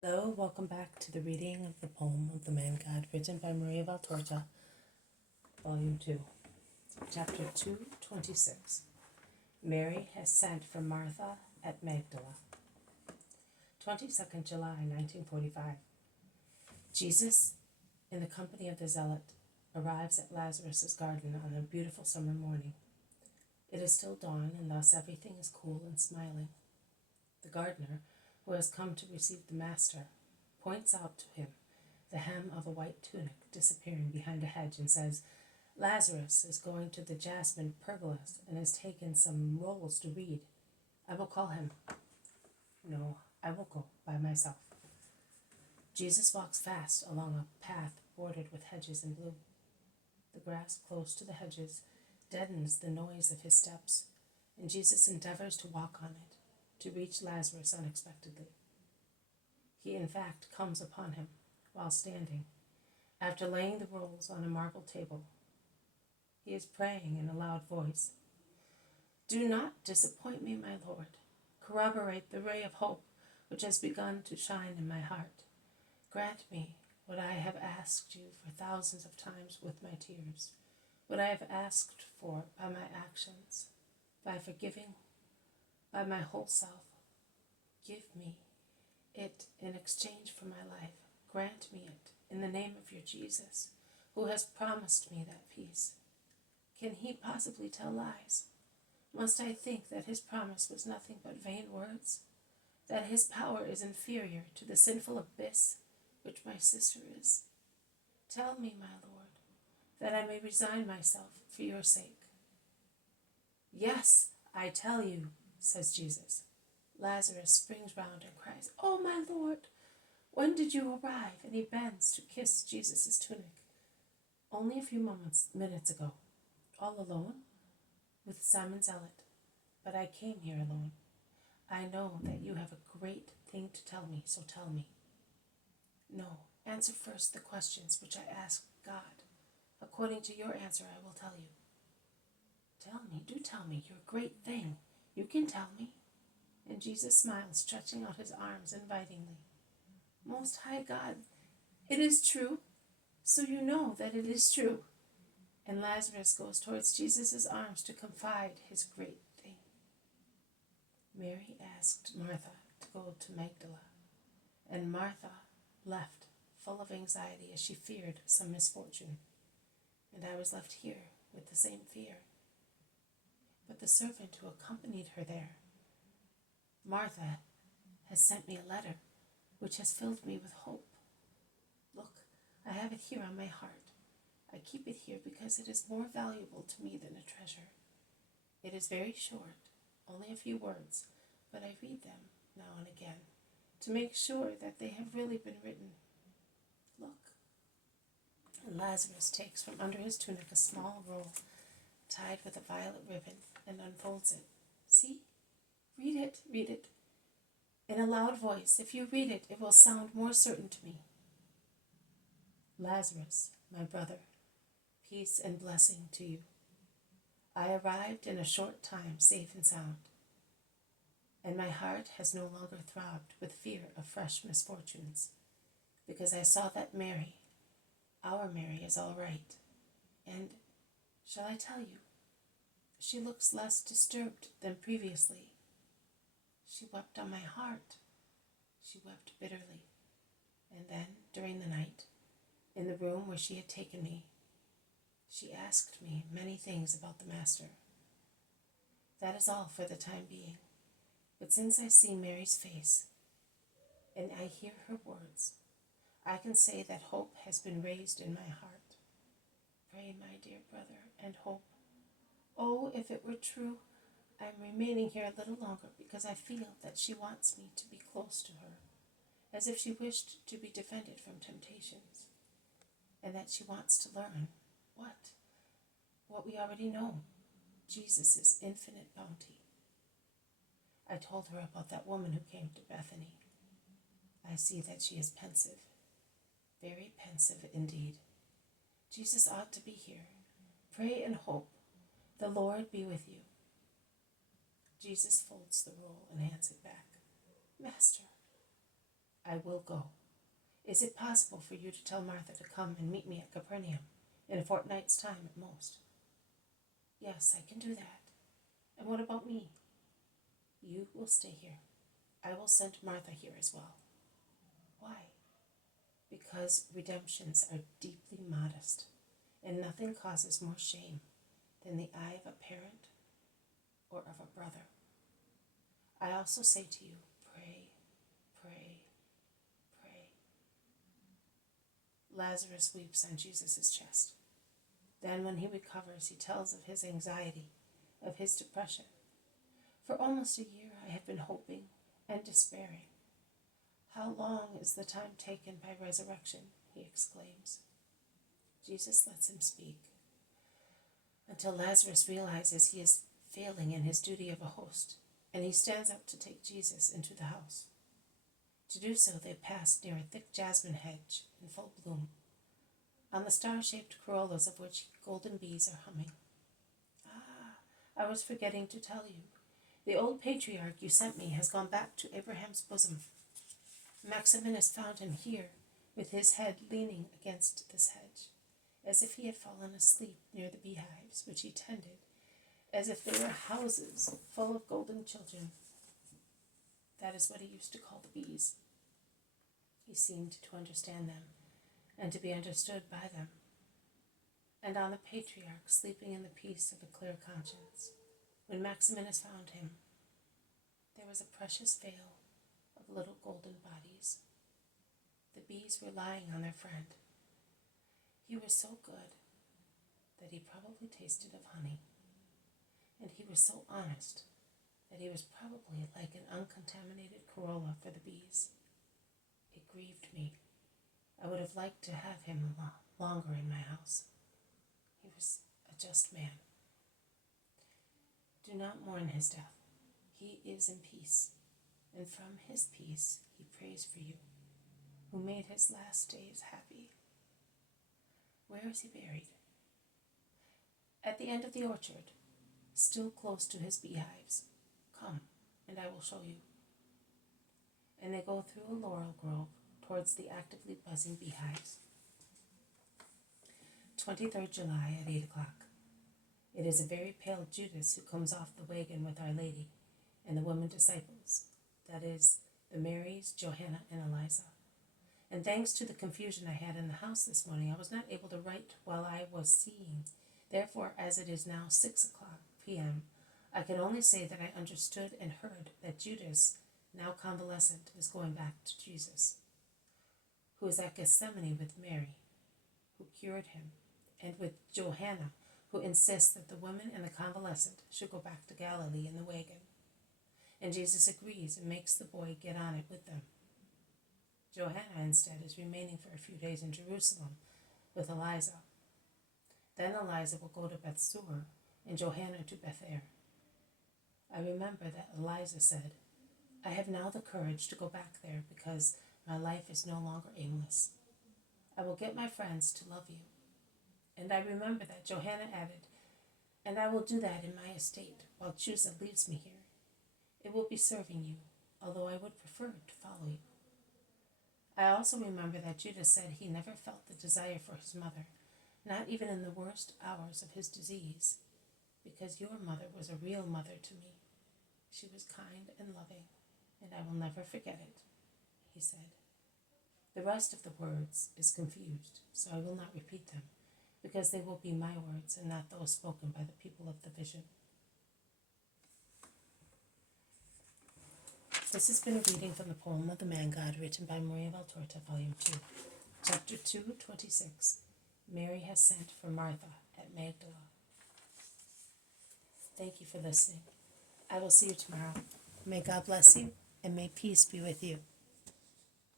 Hello, welcome back to the reading of the poem of the Man God, written by Maria Valtorta, Volume 2, Chapter 226. Mary has sent for Martha at Magdala. 22nd July 1945. Jesus, in the company of the zealot, arrives at Lazarus's garden on a beautiful summer morning. It is still dawn, and thus everything is cool and smiling. The gardener, who has come to receive the master, points out to him the hem of a white tunic disappearing behind a hedge and says, "Lazarus is going to the jasmine pergolas and has taken some rolls to read. I will call him." "No, I will go by myself." Jesus walks fast along a path bordered with hedges in bloom. The grass close to the hedges deadens the noise of his steps, and Jesus endeavors to walk on it, to reach Lazarus unexpectedly. He in fact comes upon him while standing, after laying the rolls on a marble table. He is praying in a loud voice, "Do not disappoint me, my Lord. Corroborate the ray of hope which has begun to shine in my heart. Grant me what I have asked you for thousands of times with my tears, what I have asked for by my actions, by forgiving, by my whole self. Give me it in exchange for my life. Grant me it in the name of your Jesus, who has promised me that peace. Can he possibly tell lies? Must I think that his promise was nothing but vain words? That his power is inferior to the sinful abyss which my sister is? Tell me, my Lord, that I may resign myself for your sake." "Yes, I tell you," says Jesus. Lazarus springs round and cries, "Oh, my Lord, when did you arrive?" And he bends to kiss Jesus' tunic. "Only a few minutes ago." "All alone?" "With Simon Zealot. But I came here alone. I know that you have a great thing to tell me, so tell me." "No, answer first the questions which I ask God. According to your answer I will tell you." "Tell me, do tell me your great thing. You can tell me." And Jesus smiles, stretching out his arms invitingly. "Most High God, it is true, so you know that it is true." And Lazarus goes towards Jesus' arms to confide his great thing. Mary asked Martha to go to Magdala, and Martha left, full of anxiety as she feared some misfortune. And I was left here with the same fear. But the servant who accompanied her there, Martha, has sent me a letter which has filled me with hope. Look, I have it here on my heart. I keep it here because it is more valuable to me than a treasure. It is very short, only a few words, but I read them now and again to make sure that they have really been written. Look. And Lazarus takes from under his tunic a small roll tied with a violet ribbon and unfolds it. "See? Read it, read it. In a loud voice. If you read it, it will sound more certain to me. Lazarus, my brother, peace and blessing to you. I arrived in a short time safe and sound, and my heart has no longer throbbed with fear of fresh misfortunes, because I saw that Mary, our Mary, is all right. And, shall I tell you, she looks less disturbed than previously. She wept on my heart. She wept bitterly. And then, during the night, in the room where she had taken me, she asked me many things about the Master. That is all for the time being. But since I see Mary's face, and I hear her words, I can say that hope has been raised in my heart. Pray, my dear brother, and hope. Oh, if it were true, I am remaining here a little longer because I feel that she wants me to be close to her, as if she wished to be defended from temptations, and that she wants to learn what we already know, Jesus' infinite bounty. I told her about that woman who came to Bethany. I see that she is pensive, very pensive indeed. Jesus ought to be here. Pray and hope. The Lord be with you. Jesus folds the roll and hands it back. Master, I will go. Is it possible for you to tell Martha to come and meet me at Capernaum in a fortnight's time at most? Yes, I can do that. And what about me? You will stay here. I will send Martha here as well. Why? Because redemptions are deeply modest, and nothing causes more shame than the eye of a parent or of a brother. I also say to you, pray, pray, pray. Lazarus weeps on Jesus' chest. Then when he recovers, he tells of his anxiety, of his depression. For almost a year I have been hoping and despairing. How long is the time taken by resurrection? He exclaims. Jesus lets him speak until Lazarus realizes he is failing in his duty of a host, and he stands up to take Jesus into the house. To do so, they pass near a thick jasmine hedge in full bloom, on the star-shaped corollas of which golden bees are humming. I was forgetting to tell you. The old patriarch you sent me has gone back to Abraham's bosom. Maximinus found him here, with his head leaning against this hedge, as if he had fallen asleep near the beehives which he tended, as if they were houses full of golden children. That is what he used to call the bees. He seemed to understand them, and to be understood by them. And on the patriarch, sleeping in the peace of a clear conscience, when Maximinus found him, there was a precious veil of little golden bodies. The bees were lying on their friend. He was so good that he probably tasted of honey, and he was so honest that he was probably like an uncontaminated corolla for the bees. It grieved me. I would have liked to have him longer in my house. He was a just man. Do not mourn his death. He is in peace, and from his peace he prays for you, who made his last days happy. Where is he buried? At the end of the orchard, still close to his beehives. Come, and I will show you. And they go through a laurel grove towards the actively buzzing beehives. 23rd July at 8 o'clock. It is a very pale Judas who comes off the wagon with Our Lady and the women disciples, that is, the Marys, Johanna, and Eliza. And thanks to the confusion I had in the house this morning, I was not able to write while I was seeing. Therefore, as it is now 6 o'clock p.m., I can only say that I understood and heard that Judas, now convalescent, is going back to Jesus, who is at Gethsemane with Mary, who cured him, and with Johanna, who insists that the women and the convalescent should go back to Galilee in the wagon. And Jesus agrees and makes the boy get on it with them. Johanna, instead, is remaining for a few days in Jerusalem with Eliza. Then Eliza will go to Bethsur, and Johanna to Bethair. I remember that Eliza said, I have now the courage to go back there because my life is no longer aimless. I will get my friends to love you. And I remember that Johanna added, and I will do that in my estate while Chusa leaves me here. It will be serving you, although I would prefer to follow you. I also remember that Judas said he never felt the desire for his mother, not even in the worst hours of his disease, because your mother was a real mother to me. She was kind and loving, and I will never forget it, he said. The rest of the words is confused, so I will not repeat them, because they will be my words and not those spoken by the people of the vision. This has been a reading from the poem of the Man God, written by Maria Valtorta, Volume 2, Chapter 2, 26. Mary has sent for Martha at Magdala. Thank you for listening. I will see you tomorrow. May God bless you, and may peace be with you.